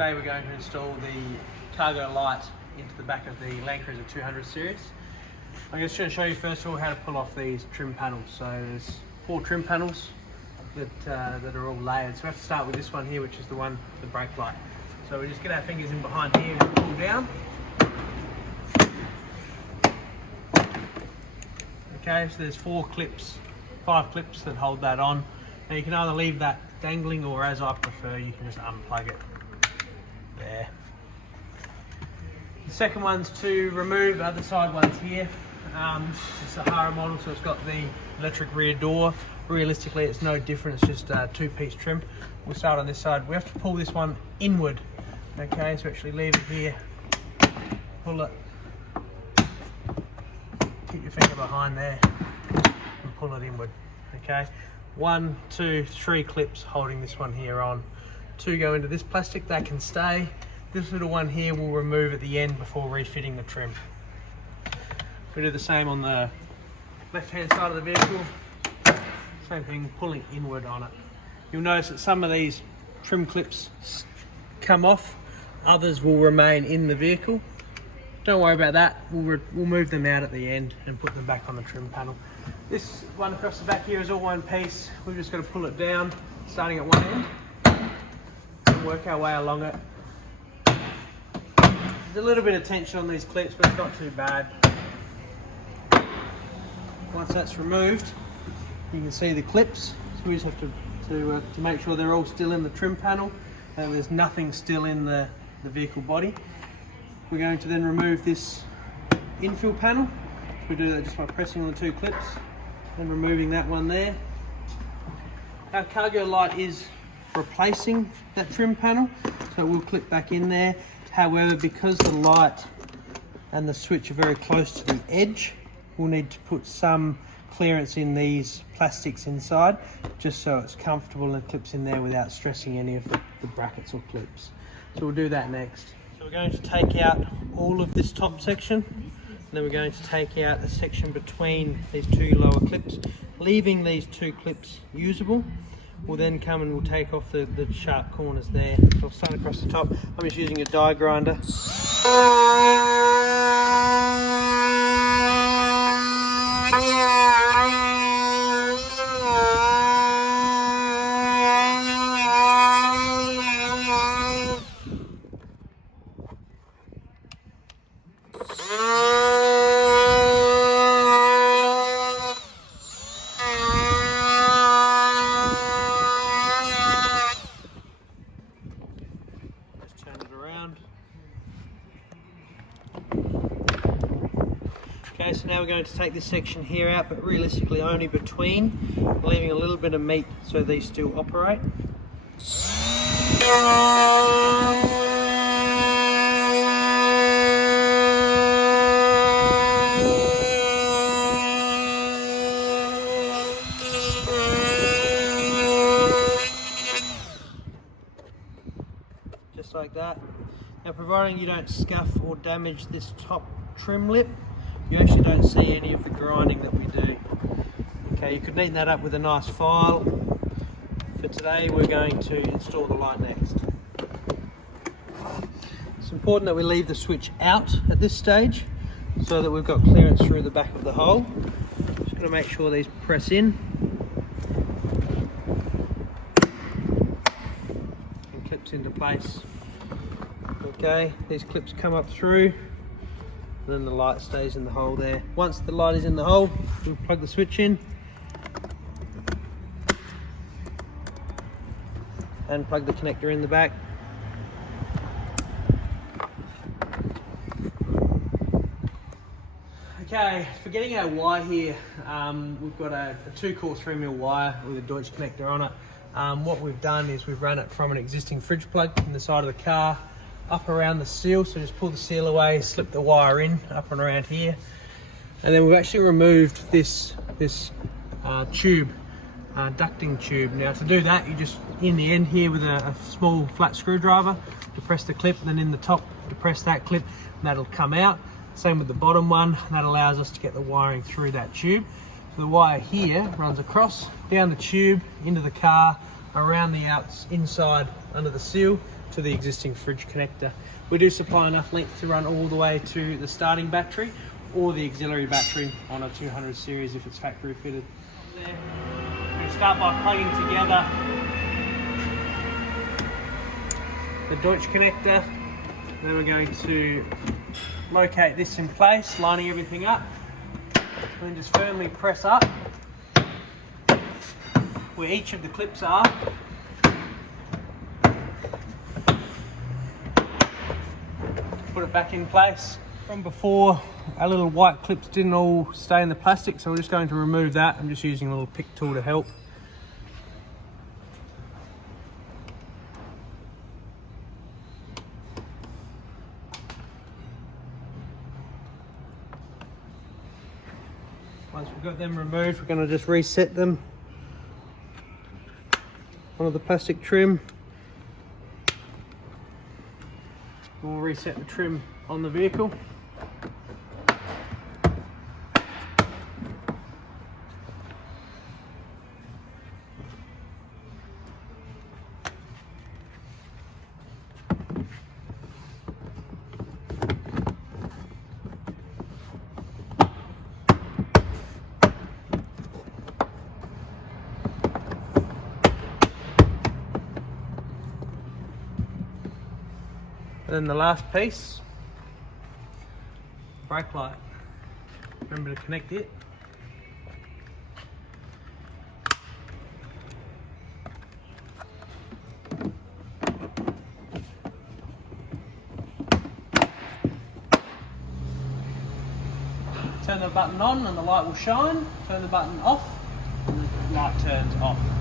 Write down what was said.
Today we're going to install the cargo light into the back of the Land Cruiser 200 series. I'm just going to show you first of all how to pull off these trim panels. So there's 4 trim panels that are all layered. So we have to start with this one here, which is the brake light. So we just get our fingers in behind here and pull down. Okay, so there's 5 clips that hold that on. Now you can either leave that dangling, or as I prefer, you can just unplug it there. The second one's to remove the other side ones here. It's a Sahara model, so it's got the electric rear door. Realistically, it's no different, it's just 2-piece trim. We'll start on this side. We have to pull this one inward. Okay, so actually leave it here, pull it, keep your finger behind there and pull it inward. Okay, 1, 2, 3 clips holding this one here on. 2 go into this plastic, that can stay. This little one here we'll remove at the end before refitting the trim. We do the same on the left hand side of the vehicle. Same thing, pulling inward on it. You'll notice that some of these trim clips come off, others will remain in the vehicle. Don't worry about that, we'll move them out at the end and put them back on the trim panel. This one across the back here is all one piece. We've just got to pull it down, starting at one end, and work our way along it. There's a little bit of tension on these clips, but it's not too bad. Once that's removed, you can see the clips. So we just have to make sure they're all still in the trim panel and there's nothing still in the vehicle body. We're going to then remove this infill panel. So we do that just by pressing on the 2 clips and removing that one there. Our cargo light is replacing that trim panel, so it will clip back in there. However, because the light and the switch are very close to the edge, we'll need to put some clearance in these plastics inside, just so it's comfortable and clips in there without stressing any of the brackets or clips. So we'll do that next. So we're going to take out all of this top section, and then we're going to take out the section between these 2 lower clips, leaving these 2 clips usable. We'll then come and we'll take off the sharp corners there. So I'll start across the top. I'm just using a die grinder. Okay, so now we're going to take this section here out, but realistically only between, leaving a little bit of meat so these still operate. Just like that. Now, providing you don't scuff or damage this top trim lip, you actually don't see any of the grinding that we do. Okay, you could neaten that up with a nice file. For today, we're going to install the light next. It's important that we leave the switch out at this stage so that we've got clearance through the back of the hole. Just got to make sure these press in and clips into place. Okay, these clips come up through, and then the light stays in the hole there. Once the light is in the hole, we'll plug the switch in and plug the connector in the back. Okay, for getting our wire here, we've got a 2-core 3mm wire with a Deutsch connector on it. What we've done is we've run it from an existing fridge plug in the side of the car up around the seal, so just pull the seal away, slip the wire in up and around here, and then we've actually removed this tube, ducting tube. Now to do that, you just in the end here with a small flat screwdriver, depress the clip, and then in the top depress that clip, and that'll come out. Same with the bottom one, and that allows us to get the wiring through that tube. So the wire here runs across, down the tube, into the car, around the inside under the seal, to the existing fridge connector. We do supply enough length to run all the way to the starting battery or the auxiliary battery on a 200 series if it's factory fitted. We're going to start by plugging together the Deutsch connector. Then we're going to locate this in place, lining everything up, and then just firmly press up where each of the clips are. Put it back in place. From before, our little white clips didn't all stay in the plastic, so we're just going to remove that. I'm just using a little pick tool to help. Once we've got them removed, we're going to just reset them onto the plastic trim. We'll reset the trim on the vehicle. And then the last piece, brake light. Remember to connect it. Turn the button on and the light will shine. Turn the button off and the light turns off.